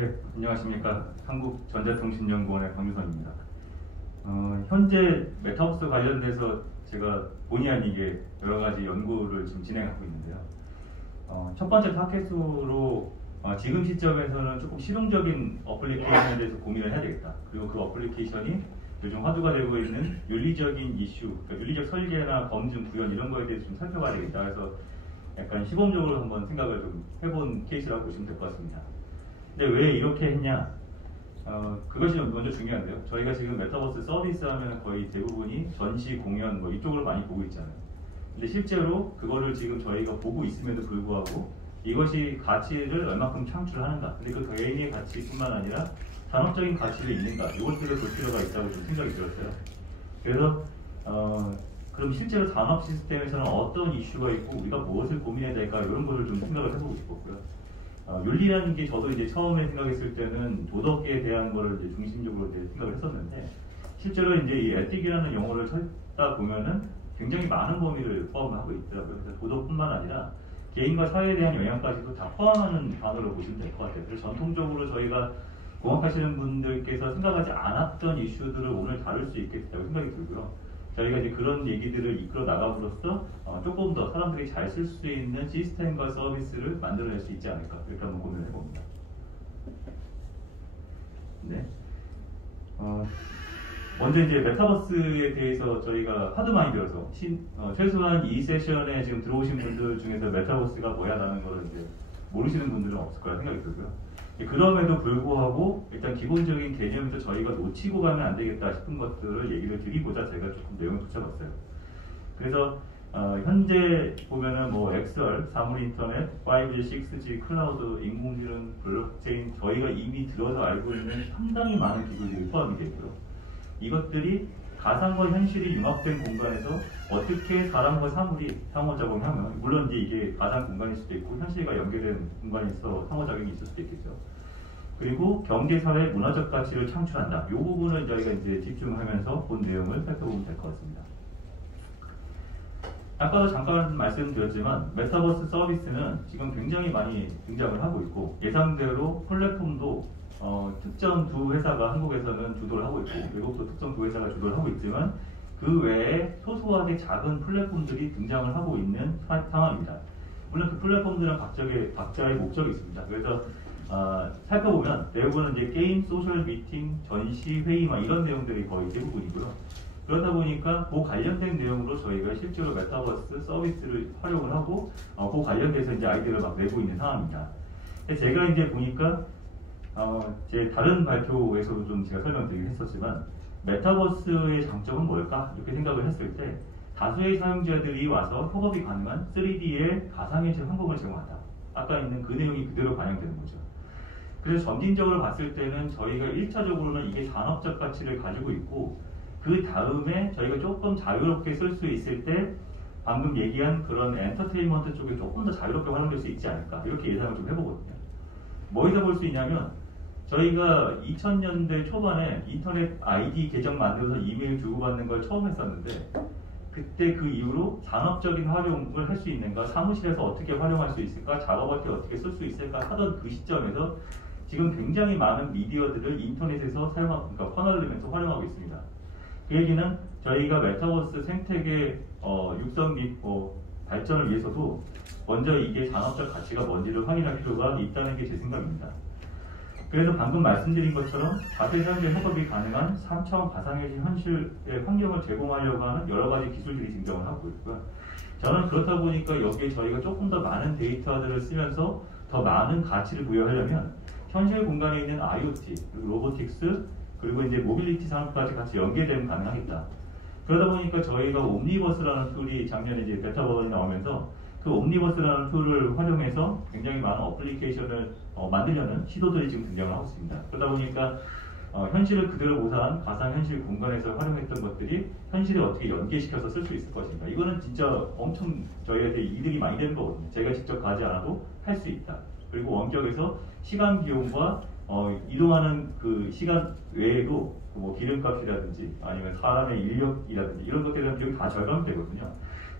네, 안녕하십니까. 한국전자통신연구원의 강유선입니다. 현재 메타버스 관련돼서 제가 본의 아니게 여러 가지 연구를 지금 진행하고 있는데요. 첫 번째 타겟으로 지금 시점에서는 조금 실용적인 어플리케이션에 대해서 고민을 해야 되겠다. 그리고 그 어플리케이션이 요즘 화두가 되고 있는 윤리적인 이슈, 그러니까 윤리적 설계나 검증, 구현 이런 거에 대해서 좀 살펴봐야 되겠다. 그래서 약간 시범적으로 한번 생각을 좀 해본 케이스라고 보시면 될 것 같습니다. 근데 왜 이렇게 했냐? 그것이 먼저 중요한데요. 저희가 지금 메타버스 서비스 하면 거의 대부분이 전시, 공연 뭐 이쪽으로 많이 보고 있잖아요. 근데 실제로 그거를 지금 저희가 보고 있음에도 불구하고 이것이 가치를 얼마큼 창출하는가. 근데 그 개인의 가치뿐만 아니라 산업적인 가치를 있는가. 이것들을 볼 필요가 있다고 좀 생각이 들었어요. 그래서 그럼 실제로 산업 시스템에서는 어떤 이슈가 있고 우리가 무엇을 고민해야 될까 이런 거를 좀 생각을 해보고 싶었고요. 윤리라는 게 저도 이제 처음에 생각했을 때는 도덕에 대한 거를 이제 중심적으로 이제 생각을 했었는데 실제로 이제 이 에틱이라는 용어를 찾다 보면은 굉장히 많은 범위를 포함하고 있더라고요. 그래서 도덕뿐만 아니라 개인과 사회에 대한 영향까지도 다 포함하는 단어로 보시면 될 것 같아요. 그래서 전통적으로 저희가 공학하시는 분들께서 생각하지 않았던 이슈들을 오늘 다룰 수 있겠다고 생각이 들고요. 저희가 이제 그런 얘기들을 이끌어 나감으로써 조금 더 사람들이 잘 쓸 수 있는 시스템과 서비스를 만들어낼 수 있지 않을까 이렇게 한번 고민을 해봅니다. 네. 먼저 이제 메타버스에 대해서 저희가 하도 많이 배워서 최소한 이 세션에 지금 들어오신 분들 중에서 메타버스가 뭐야라는 걸 이제 모르시는 분들은 없을 거라 생각이 들고요. 그럼에도 불구하고 일단 기본적인 개념부터 저희가 놓치고 가면 안 되겠다 싶은 것들을 얘기를 드리고자 제가 조금 내용을 붙여봤어요. 그래서 현재 보면은 뭐 XR, 사물인터넷, 5G, 6G, 클라우드, 인공지능, 블록체인 저희가 이미 들어서 알고 있는 상당히 많은 기술들이 포함이 되어 있고요. 이것들이 가상과 현실이 융합된 공간에서 어떻게 사람과 사물이 상호작용하면 물론 이제 이게 가상 공간일 수도 있고 현실과 연계된 공간에서 상호작용이 있을 수도 있겠죠. 그리고 경제, 사회, 문화적 가치를 창출한다. 이 부분을 저희가 이제 집중하면서 본 내용을 살펴보면 될 것 같습니다. 아까도 잠깐 말씀드렸지만 메타버스 서비스는 지금 굉장히 많이 등장을 하고 있고 예상대로 플랫폼도 특정 두 회사가 한국에서는 주도를 하고 있고 외국도 특정 두 회사가 주도를 하고 있지만 그 외에 소소하게 작은 플랫폼들이 등장을 하고 있는 상황입니다. 물론 그 플랫폼들은 각자의 목적이 있습니다. 그래서 살펴보면 대부분은 이제 게임, 소셜 미팅, 전시, 회의 이런 내용들이 거의 대부분이고요. 그러다 보니까 그 관련된 내용으로 저희가 실제로 메타버스 서비스를 활용을 하고 그 관련돼서 이제 아이디어를 막 내고 있는 상황입니다. 제가 이제 보니까 제 다른 발표에서도 좀 제가 설명드리긴 했었지만 메타버스의 장점은 뭘까? 이렇게 생각을 했을 때 다수의 사용자들이 와서 협업이 가능한 3D의 가상현실 환경을 제공한다. 아까 있는 그 내용이 그대로 반영되는 거죠. 그래서 점진적으로 봤을 때는 저희가 1차적으로는 이게 산업적 가치를 가지고 있고 그 다음에 저희가 조금 자유롭게 쓸 수 있을 때 방금 얘기한 그런 엔터테인먼트 쪽에 조금 더 자유롭게 활용될 수 있지 않을까 이렇게 예상을 좀 해보거든요. 뭐에서 볼 수 있냐면 저희가 2000년대 초반에 인터넷 아이디 계정 만들어서 이메일 주고받는 걸 처음 했었는데 그때 그 이후로 산업적인 활용을 할 수 있는가, 사무실에서 어떻게 활용할 수 있을까, 작업할 때 어떻게 쓸 수 있을까 하던 그 시점에서 지금 굉장히 많은 미디어들을 인터넷에서 그러니까 퍼널리면서 활용하고 있습니다. 그 얘기는 저희가 메타버스 생태계 육성 및 발전을 위해서도 먼저 이게 산업적 가치가 뭔지를 확인할 필요가 있다는 게 제 생각입니다. 그래서 방금 말씀드린 것처럼 자세 사용자 협업이 가능한 3차원 가상현실의 환경을 제공하려고 하는 여러 가지 기술들이 등장을 하고 있고요. 저는 그렇다 보니까 여기에 저희가 조금 더 많은 데이터들을 쓰면서 더 많은 가치를 부여하려면 현실 공간에 있는 IoT, 그리고 로보틱스, 그리고 이제 모빌리티 산업까지 같이 연계되면 가능하겠다. 그러다 보니까 저희가 옴니버스라는 툴이 작년에 이제 베타버전이 나오면서 그 옴니버스라는 툴을 활용해서 굉장히 많은 어플리케이션을 만들려는 시도들이 지금 등장을 하고 있습니다. 그러다 보니까 현실을 그대로 모사한 가상현실 공간에서 활용했던 것들이 현실에 어떻게 연계시켜서 쓸 수 있을 것인가. 이거는 진짜 엄청 저희한테 이득이 많이 되는 거거든요. 제가 직접 가지 않아도 할 수 있다. 그리고 원격에서 시간 비용과 이동하는 그 시간 외에도 뭐 기름값이라든지 아니면 사람의 인력이라든지 이런 것들에 대한 비용이 다 절감되거든요.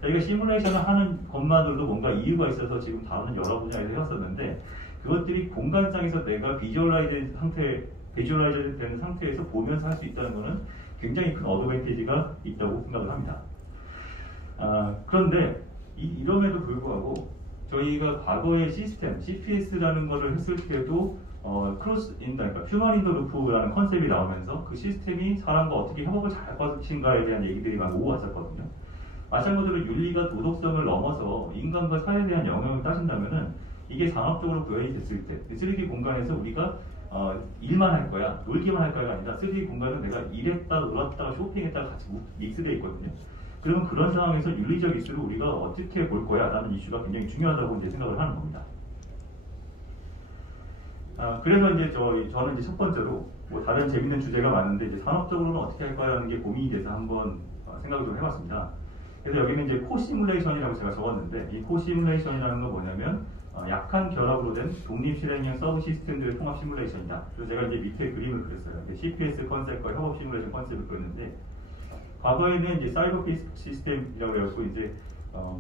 저희가 시뮬레이션을 하는 것만으로도 뭔가 이유가 있어서 지금 다루는 여러 분야에서 해왔었는데 그것들이 공간상에서 내가 비주얼라이즈 되는 상태에서 보면서 할 수 있다는 것은 굉장히 큰 어드밴티지가 있다고 생각을 합니다. 그런데 이럼에도 불구하고 저희가 과거의 시스템, CPS라는 것을 했을 때도 그러니까 휴먼 인더 루프라는 컨셉이 나오면서 그 시스템이 사람과 어떻게 협업을 잘 할 것인가에 대한 얘기들이 많이 오고 왔었거든요. 마찬가지로 윤리가 도덕성을 넘어서 인간과 사회에 대한 영향을 따진다면은 이게 산업적으로 구현이 됐을 때 3D 공간에서 우리가 일만 할 거야, 놀기만 할 거야가 아니라 3D 공간은 내가 일했다, 놀았다가 쇼핑했다가 같이 믹스되어 있거든요. 그러면 그런 상황에서 윤리적 이슈를 우리가 어떻게 볼 거야 라는 이슈가 굉장히 중요하다고 이제 생각을 하는 겁니다. 그래서 이제 저는 이제 첫 번째로 뭐 다른 재밌는 주제가 많은데 이제 산업적으로는 어떻게 할 거라는 게 고민이 돼서 한번 생각을 좀 해봤습니다. 그래서 여기는 이제 코시뮬레이션이라고 제가 적었는데 이 코시뮬레이션이라는 건 뭐냐면 약한 결합으로 된 독립 실행형 서브 시스템들의 통합 시뮬레이션이다. 그래서 제가 이제 밑에 그림을 그렸어요. CPS 컨셉과 협업 시뮬레이션 컨셉을 그렸는데 과거에는 이제 사이버 시스템이라고 해갖고 이제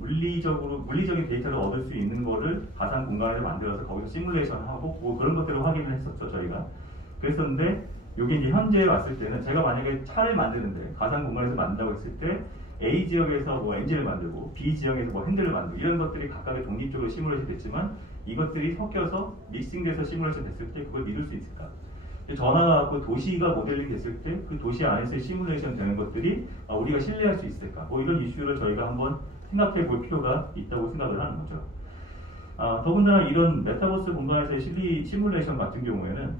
물리적인 데이터를 얻을 수 있는 거를 가상 공간에 만들어서 거기서 시뮬레이션하고 뭐 그런 것들을 확인을 했었죠 저희가. 그랬었는데 이게 이제 현재에 왔을 때는 제가 만약에 차를 만드는데 가상 공간에서 만든다고 했을 때 A 지역에서 뭐 엔진을 만들고 B 지역에서 뭐 핸들을 만들고 이런 것들이 각각의 독립적으로 시뮬레이션 됐지만 이것들이 섞여서 믹싱돼서 시뮬레이션 됐을 때 그걸 믿을 수 있을까? 전화가 왔고 도시가 모델링 됐을 때 그 도시 안에서 시뮬레이션 되는 것들이 우리가 신뢰할 수 있을까? 뭐 이런 이슈를 저희가 한번 생각해 볼 필요가 있다고 생각을 하는 거죠. 더군다나 이런 메타버스 공간에서의 시뮬레이션 같은 경우에는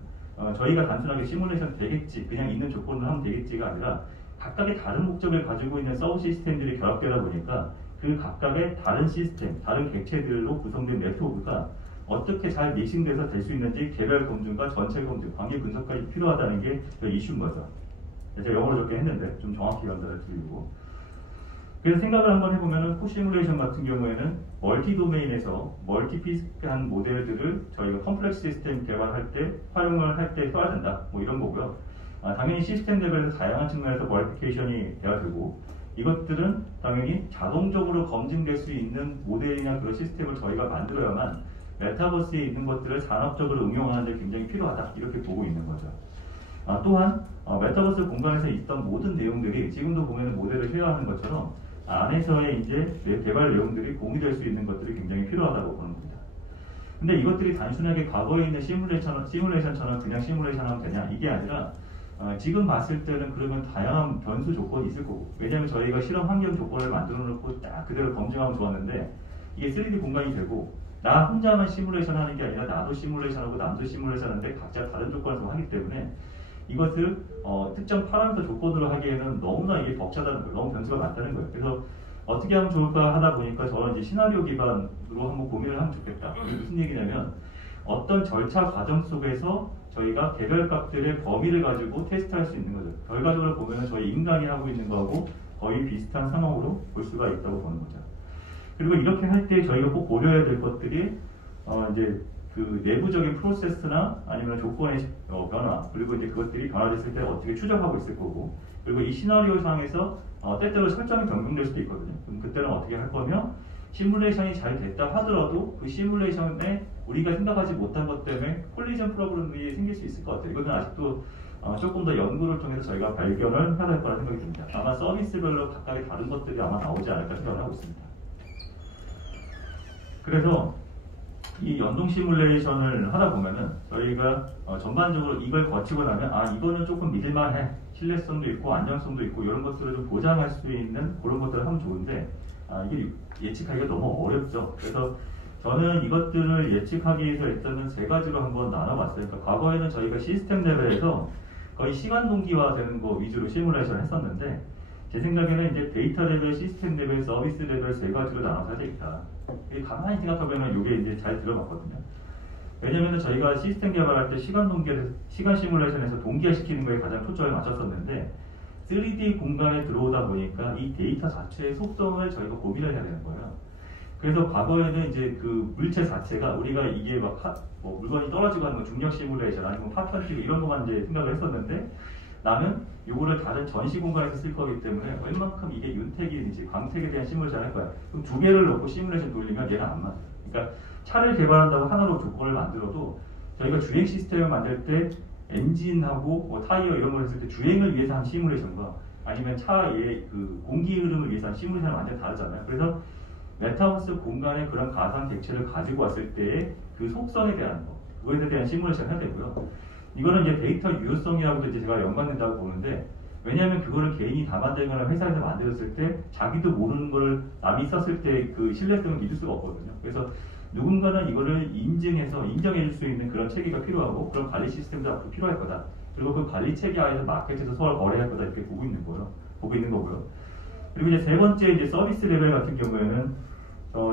저희가 단순하게 시뮬레이션 되겠지, 그냥 있는 조건을 하면 되겠지가 아니라 각각의 다른 목적을 가지고 있는 서브 시스템들이 결합되다 보니까 그 각각의 다른 시스템, 다른 객체들로 구성된 네트워크가 어떻게 잘 믹싱돼서 될 수 있는지 개별 검증과 전체 검증, 관계 분석까지 필요하다는 게 이슈인 거죠. 제가 영어로 적게 했는데 좀 정확히 연달아 드리고. 그래서 생각을 한번 해보면은 코시뮬레이션 같은 경우에는 멀티 도메인에서 멀티피스한 모델들을 저희가 컴플렉스 시스템 개발할 때 활용을 할 때 써야 된다. 뭐 이런 거고요. 당연히 시스템 레벨에서 다양한 측면에서 버리피케이션이 돼야 되고 이것들은 당연히 자동적으로 검증될 수 있는 모델이나 그런 시스템을 저희가 만들어야만 메타버스에 있는 것들을 산업적으로 응용하는 데 굉장히 필요하다 이렇게 보고 있는 거죠. 또한 메타버스 공간에서 있던 모든 내용들이 지금도 보면 모델을 회화하는 것처럼 안에서의 이제 개발 내용들이 공유될 수 있는 것들이 굉장히 필요하다고 보는 겁니다. 근데 이것들이 단순하게 과거에 있는 시뮬레이션처럼 그냥 시뮬레이션하면 되냐 이게 아니라 지금 봤을 때는 그러면 다양한 변수 조건이 있을 거고 왜냐하면 저희가 실험 환경 조건을 만들어 놓고 딱 그대로 검증하면 좋았는데 이게 3D 공간이 되고 나 혼자만 시뮬레이션 하는 게 아니라 나도 시뮬레이션하고 남도 시뮬레이션 하는데 각자 다른 조건에서 하기 때문에 이것을 특정 파라미터 조건으로 하기에는 너무나 이게 벅차다는 거예요. 너무 변수가 많다는 거예요. 그래서 어떻게 하면 좋을까 하다 보니까 저는 이제 시나리오 기반으로 한번 고민을 하면 좋겠다. 이게 무슨 얘기냐면 어떤 절차 과정 속에서 저희가 개별 값들의 범위를 가지고 테스트할 수 있는 거죠. 결과적으로 보면 저희 인간이 하고 있는 거하고 거의 비슷한 상황으로 볼 수가 있다고 보는 거죠. 그리고 이렇게 할 때 저희가 꼭 고려해야 될 것들이 이제 그 내부적인 프로세스나 아니면 조건의 변화 그리고 이제 그것들이 변화됐을 때 어떻게 추적하고 있을 거고 그리고 이 시나리오 상에서 때때로 설정이 변경될 수도 있거든요. 그럼 그때는 어떻게 할 거며 시뮬레이션이 잘 됐다 하더라도 그 시뮬레이션에 우리가 생각하지 못한 것 때문에 콜리전 프로그램이 생길 수 있을 것 같아요. 이거는 아직도 조금 더 연구를 통해서 저희가 발견을 해야 될 거라 생각이 듭니다. 아마 서비스별로 각각의 다른 것들이 아마 나오지 않을까 생각을 하고 있습니다. 그래서 이 연동 시뮬레이션을 하다 보면은 저희가 전반적으로 이걸 거치고 나면 이거는 조금 믿을만해 신뢰성도 있고 안정성도 있고 이런 것들을 좀 보장할 수 있는 그런 것들을 하면 좋은데 이게 예측하기가 너무 어렵죠. 그래서 저는 이것들을 예측하기 위해서 일단은 세 가지로 한번 나눠봤어요. 그러니까 과거에는 저희가 시스템 레벨에서 거의 시간 동기화 되는 거 위주로 시뮬레이션을 했었는데 제 생각에는 이제 데이터 레벨, 시스템 레벨, 서비스 레벨 세 가지로 나눠서 해야 되겠다. 가만히 생각해보면 이게 이제 잘 들어봤거든요. 왜냐면 저희가 시스템 개발할 때 시간 시뮬레이션에서 동기화시키는 거에 가장 초점을 맞췄었는데 3D 공간에 들어오다 보니까 이 데이터 자체의 속성을 저희가 고민을 해야 되는 거예요. 그래서 과거에는 이제 그 물체 자체가 우리가 이게 막 물건이 떨어지고 하는 거 중력 시뮬레이션 아니면 파편식 이런 것만 이제 생각을 했었는데 나는 이거를 다른 전시 공간에서 쓸 거기 때문에 얼만큼 이게 윤택인지 광택에 대한 시뮬레이션을 할 거야. 그럼 두 개를 넣고 시뮬레이션 돌리면 얘는 안 맞아. 그러니까 차를 개발한다고 하나로 조건을 만들어도 저희가 주행 시스템을 만들 때 엔진하고 뭐 타이어 이런 걸 했을 때 주행을 위해서 한 시뮬레이션과 아니면 차의 그 공기 흐름을 위해서 한 시뮬레이션은 완전 다르잖아요. 그래서 메타버스 공간에 그런 가상 객체를 가지고 왔을 때의 그 속성에 대한 거, 그거에 대한 시뮬레이션을 해야 되고요. 이거는 이제 데이터 유효성이라고도 이제 제가 연관된다고 보는데, 왜냐하면 그거를 개인이 다 만들거나 회사에서 만들었을 때 자기도 모르는 거를 남이 썼을 때 그 신뢰성을 믿을 수가 없거든요. 그래서 누군가는 이거를 인증해서 인정해 줄 수 있는 그런 체계가 필요하고 그런 관리 시스템도 앞으로 필요할 거다. 그리고 그 관리 체계 안에서 마켓에서 서로 거래할 거다 이렇게 보고 있는 거고요. 그리고 이제 세 번째 이제 서비스 레벨 같은 경우에는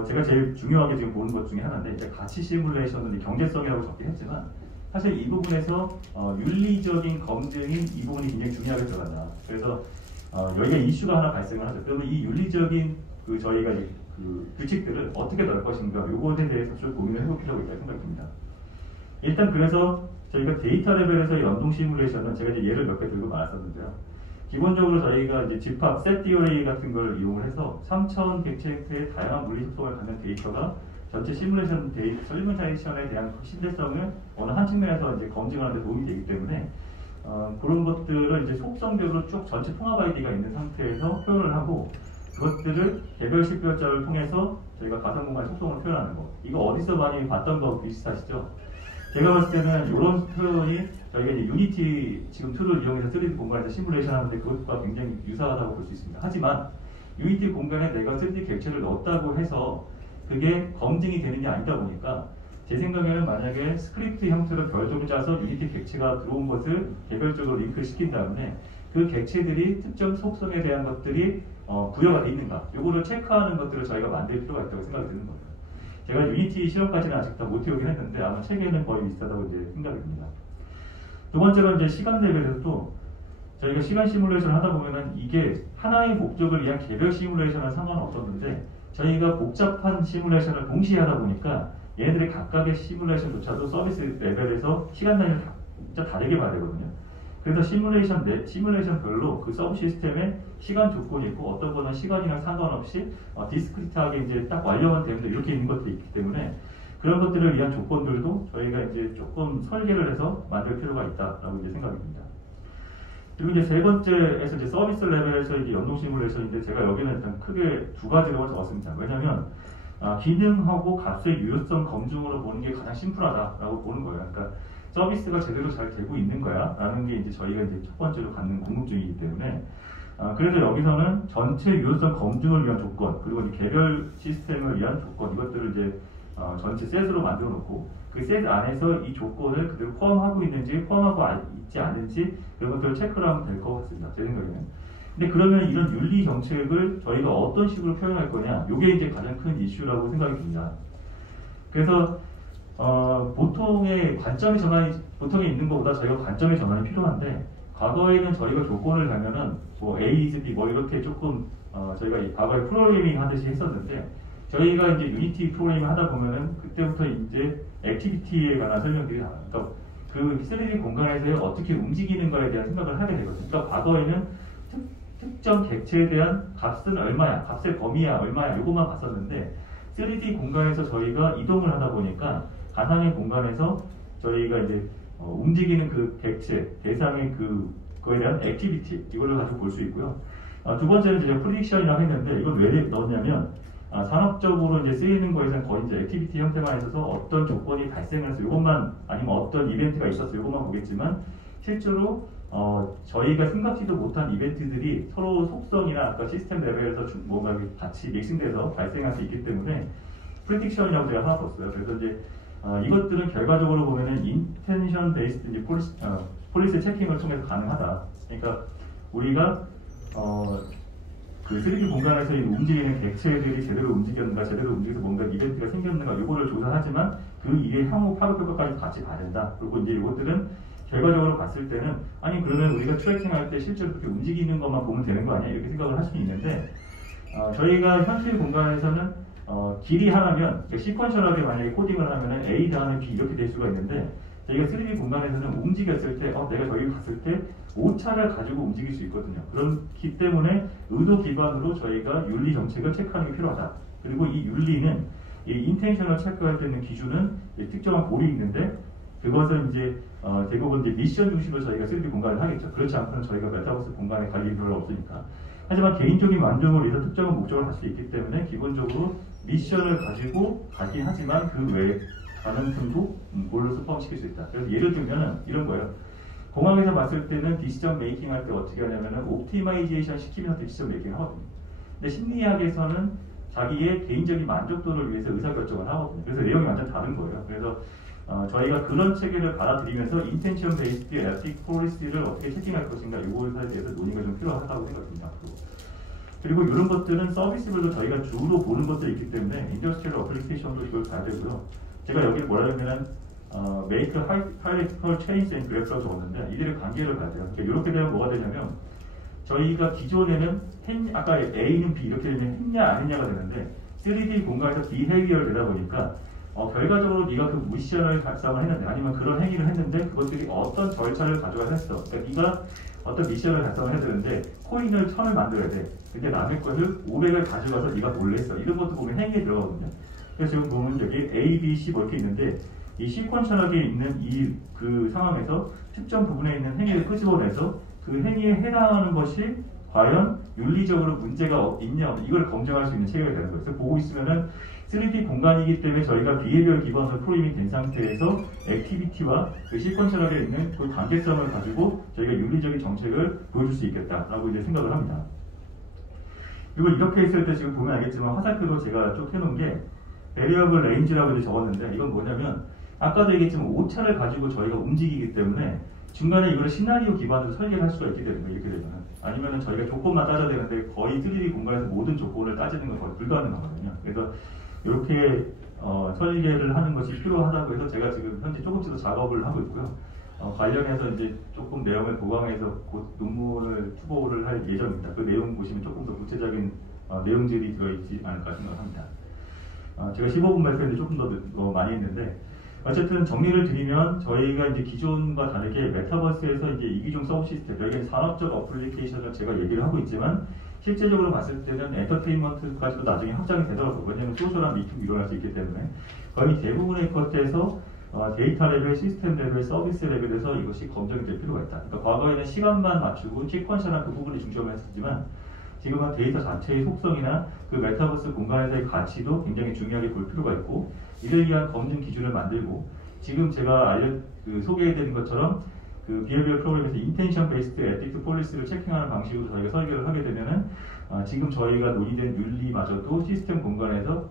제가 제일 중요하게 지금 보는 것 중에 하나인데, 이제 가치 시뮬레이션은 경제성이라고 적긴 했지만 사실 이 부분에서 윤리적인 검증이 이 부분이 굉장히 중요하게 들어간다. 그래서 여기가 이슈가 하나 발생을 하죠. 그러면 이 윤리적인 그 저희가 그 규칙들을 어떻게 넣을 것인가, 요것에 대해서 좀 고민을 해볼 필요가 있다고 생각됩니다. 일단 그래서 저희가 데이터 레벨에서의 연동 시뮬레이션은 제가 이제 예를 몇 개 들고 말았었는데요. 기본적으로 저희가 이제 집합, set array 같은 걸 이용을 해서 3차원 객체의 다양한 물리 속성을 갖는 데이터가 전체 시뮬레이션 설문레이션에 대한 신뢰성을 어느 한 측면에서 이제 검증하는 데 도움이 되기 때문에 그런 것들을 이제 속성별로 쭉 전체 통합 아이디가 있는 상태에서 표현을 하고, 그것들을 개별 식별자를 통해서 저희가 가상공간의 속성을 표현하는 거. 이거 어디서 많이 봤던 거 비슷하시죠? 제가 봤을 때는 이런 표현이 저희가 이제 유니티 지금 툴을 이용해서 3D 공간에서 시뮬레이션 하는데 그것과 굉장히 유사하다고 볼 수 있습니다. 하지만 유니티 공간에 내가 3D 객체를 넣었다고 해서 그게 검증이 되는 게 아니다 보니까, 제 생각에는 만약에 스크립트 형태로 별도로 짜서 유니티 객체가 들어온 것을 개별적으로 링크를 시킨 다음에 그 객체들이 특정 속성에 대한 것들이 부여가 되어 있는가, 요거를 체크하는 것들을 저희가 만들 필요가 있다고 생각이 드는 겁니다. 제가 유니티 실험까지는 아직 다 못 해오긴 했는데 아마 체계는 거의 비슷하다고 이제 생각이 듭니다. 두 번째로 이제 시간 레벨에서도 저희가 시간 시뮬레이션을 하다 보면은 이게 하나의 목적을 위한 개별 시뮬레이션은 상관없었는데, 저희가 복잡한 시뮬레이션을 동시에 하다 보니까 얘네들의 각각의 시뮬레이션조차도 서비스 레벨에서 시간 단위를 진짜 다르게 봐야 되거든요. 그래서 시뮬레이션별로 그 서브 시스템에 시간 조건이 있고, 어떤 거는 시간이랑 상관없이 디스크리트하게 이제 딱 완료만 되면 이렇게 있는 것들이 있기 때문에 그런 것들을 위한 조건들도 저희가 이제 조금 설계를 해서 만들 필요가 있다라고 이제 생각이 듭니다. 그리고 이제 세 번째에서 이제 서비스 레벨에서 이제 연동 시뮬레이션인데, 제가 여기는 일단 크게 두 가지로 적었습니다. 왜냐하면 기능하고 값의 유효성 검증으로 보는 게 가장 심플하다라고 보는 거예요. 그러니까 서비스가 제대로 잘 되고 있는 거야 라는 게 이제 저희가 이제 첫 번째로 갖는 궁금증이기 때문에, 그래서 여기서는 전체 유효성 검증을 위한 조건, 그리고 이제 개별 시스템을 위한 조건, 이것들을 이제 전체 셋으로 만들어 놓고 그 셋 안에서 이 조건을 그대로 포함하고 있는지 포함하고 있지 않은지 그런 것들을 체크를 하면 될 것 같습니다. 제 생각에는. 근데 그러면 이런 윤리 정책을 저희가 어떤 식으로 표현할 거냐, 이게 이제 가장 큰 이슈라고 생각이 듭니다. 그래서 보통의 보통에 있는 것보다 저희가 관점의 전환이 필요한데, 과거에는 저희가 조건을 가면은 뭐 A is B 뭐 이렇게 조금 저희가 과거에 프로그래밍 하듯이 했었는데, 저희가 이제 유니티 프로그래밍 하다 보면은 그때부터 이제 액티비티에 관한 설명들이 나와요. 그러니까 그 3D 공간에서 어떻게 움직이는가에 대한 생각을 하게 되거든요. 그러니까 과거에는 특정 객체에 대한 값은 얼마야, 값의 범위야 얼마야, 이것만 봤었는데 3D 공간에서 저희가 이동을 하다 보니까 가상의 공간에서 저희가 이제 움직이는 그 객체, 대상의 그거에 대한 액티비티, 이걸 가지고 볼 수 있고요. 두 번째는 이제 프리딕션이라고 했는데, 이건 왜 넣었냐면 산업적으로 이제 쓰이는 거에서는 거의 이제 액티비티 형태만 있어서 어떤 조건이 발생해서 이것만, 아니면 어떤 이벤트가 있어서 이것만 보겠지만, 실제로 저희가 생각지도 못한 이벤트들이 서로 속성이나 아까 시스템 레벨에서 뭔가 같이 믹싱돼서 발생할 수 있기 때문에 프리딕션이라고 제가 하나 썼어요. 그래서 이제 이것들은 결과적으로 보면은 인텐션 베이스드 이제 폴리시 체킹을 통해서 가능하다. 그러니까 우리가 그 3D 공간에서 움직이는 객체들이 제대로 움직였는가, 제대로 움직여서 뭔가 이벤트가 생겼는가, 이거를 조사하지만 그 이게 향후 파급 효과까지 같이 봐야 된다. 그리고 이제 이것들은 결과적으로 봤을 때는, 아니 그러면 우리가 트래킹할 때 실제로 그렇게 움직이는 것만 보면 되는 거 아니야? 이렇게 생각을 할 수는 있는데, 저희가 현실 공간에서는 길이 하나면, 그러니까 시퀀셜하게 만약에 코딩을 하면은 A 다음에 B 이렇게 될 수가 있는데, 저희가 3D 공간에서는 움직였을 때 내가 저기 갔을 때 오차를 가지고 움직일 수 있거든요. 그렇기 때문에 의도 기반으로 저희가 윤리 정책을 체크하는 게 필요하다. 그리고 이 윤리는 이 인텐션을 체크할 때 있는 기준은 특정한 골이 있는데 그것은 이제 대부분 이제 미션 중심으로 저희가 3D 공간을 하겠죠. 그렇지 않고는 저희가 메타버스 공간에 갈 일이 별로 없으니까. 하지만 개인적인 만족을 위해서 특정한 목적을 할 수 있기 때문에 기본적으로 미션을 가지고 가긴 하지만 그 외에 가능성도 골로서 포함시킬 수 있다. 그래서 예를 들면 이런 거예요. 공항에서 봤을 때는 디시전 메이킹 할 때 어떻게 하냐면은 옵티마이제이션 시키면서 디시전 메이킹 하거든요. 근데 심리학에서는 자기의 개인적인 만족도를 위해서 의사결정을 하거든요. 그래서 내용이 완전 다른 거예요. 그래서 저희가 그런 체계를 받아들이면서 인텐션 베이스드 에틱 폴리시를 어떻게 채팅할 것인가 이거에 대해서 논의가 좀 필요하다고 생각합니다. 그리고 이런 것들은 서비스별로 저희가 주로 보는 것들이 있기 때문에 인더스트리얼 어플리케이션도 이걸 봐야 되고요. 제가 여기 뭐라 하면은 메이크 하이라이티컬 체인지 앤 그래프라고 적었는데 이들의 관계를 봐야 돼요. 그러니까 이렇게 되면 뭐가 되냐면 저희가 기존에는 아까 A는 B 이렇게 되면 했냐 안 했냐가 되는데 3D 공간에서 비헤이비어를 되다 보니까 결과적으로 네가 그 미션을 달성을 했는데 아니면 그런 행위를 했는데 그것들이 어떤 절차를 가져야 했어. 그러니까 네가 어떤 미션을 달성을 해야 되는데 코인을 1000을 만들어야 돼. 근데 남의 것을 500을 가져가서 네가 몰래 했어. 이런 것도 보면 행위에 들어가거든요. 그래서 지금 보면 여기 A, B, C 뭐 이렇게 있는데 이 시퀀셜하게 있는 그 상황에서 특정 부분에 있는 행위를 끄집어내서 그 행위에 해당하는 것이 과연 윤리적으로 문제가 있냐 없냐 이걸 검증할 수 있는 체계가 되는 거예요. 그래서 보고 있으면은 3D 공간이기 때문에 저희가 비헤비얼 기반으로 프로그래밍이 된 상태에서 액티비티와 그 시퀀셜하게 있는 그 관계성을 가지고 저희가 윤리적인 정책을 보여줄 수 있겠다라고 이제 생각을 합니다. 그리고 이렇게 했을 때 지금 보면 알겠지만 화살표로 제가 쭉 해놓은 게 베리어블 레인지라고 이제 적었는데 이건 뭐냐면 아까도 얘기했지만 오차를 가지고 저희가 움직이기 때문에 중간에 이걸 시나리오 기반으로 설계를 할 수가 있게 되는 거예요. 이렇게 되면 아니면은 저희가 조건만 따져야 되는데 거의 3D 공간에서 모든 조건을 따지는 건 거의 불가능하거든요. 그래서 이렇게 설계를 하는 것이 필요하다고 해서 제가 지금 현재 조금씩 더 작업을 하고 있고요. 관련해서 이제 조금 내용을 보강해서 곧 논문을 투고를 할 예정입니다. 그 내용 보시면 조금 더 구체적인 내용들이 들어있지 않을까 생각합니다. 제가 15분 발표인데 조금 더 많이 했는데 어쨌든 정리를 드리면 저희가 이제 기존과 다르게 메타버스에서 이제 이기종 서브 시스템 여기는 산업적 어플리케이션을 제가 얘기를 하고 있지만 실제적으로 봤을 때는 엔터테인먼트까지도 나중에 확장이 되더라고요. 왜냐하면 소셜한 미팅이 일어날 수 있기 때문에 거의 대부분의 것에서 데이터 레벨, 시스템 레벨, 서비스 레벨에서 이것이 검증이 될 필요가 있다. 그러니까 과거에는 시간만 맞추고 시퀀셜한 그 부분에 중점을 했었지만 지금은 데이터 자체의 속성이나 그 메타버스 공간에서의 가치도 굉장히 중요하게 볼 필요가 있고 이를 위한 검증 기준을 만들고 지금 제가 소개해드린 것처럼 그 비헤비어 프로그램에서 인텐션 베이스드 에틱 폴리시를 체킹하는 방식으로 저희가 설계를 하게 되면은 지금 저희가 논의된 윤리마저도 시스템 공간에서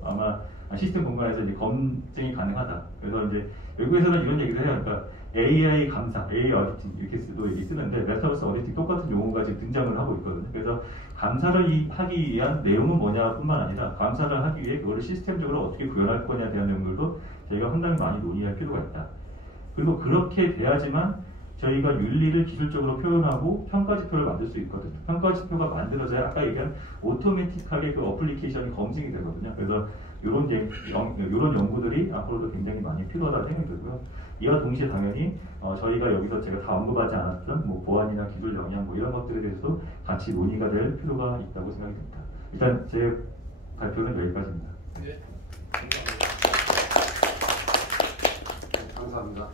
시스템 공간에서 이제 검증이 가능하다. 그래서 이제 외국에서는 이런 얘기를 해요. 그러니까 AI 감사, AI 어디팅 이렇게 쓰는데 메타버스 어디팅 똑같은 용어가 지금 등장을 하고 있거든요. 그래서 감사를 하기 위한 내용은 뭐냐뿐만 아니라 감사를 하기 위해 그거를 시스템적으로 어떻게 구현할 거냐에 대한 내용들도 저희가 상당히 많이 논의할 필요가 있다. 그리고 그렇게 돼야지만 저희가 윤리를 기술적으로 표현하고 평가지표를 만들 수 있거든요. 평가지표가 만들어져야 아까 얘기한 오토매틱하게 그 어플리케이션이 검증이 되거든요. 그래서 이런 연구들이 앞으로도 굉장히 많이 필요하다고 생각이 들고요. 이와 동시에 당연히 저희가 여기서 제가 다 언급하지 않았던 뭐 보안이나 기술 역량 뭐 이런 것들에 대해서도 같이 논의가 될 필요가 있다고 생각이 듭니다. 일단 제 발표는 여기까지입니다. 네, 감사합니다.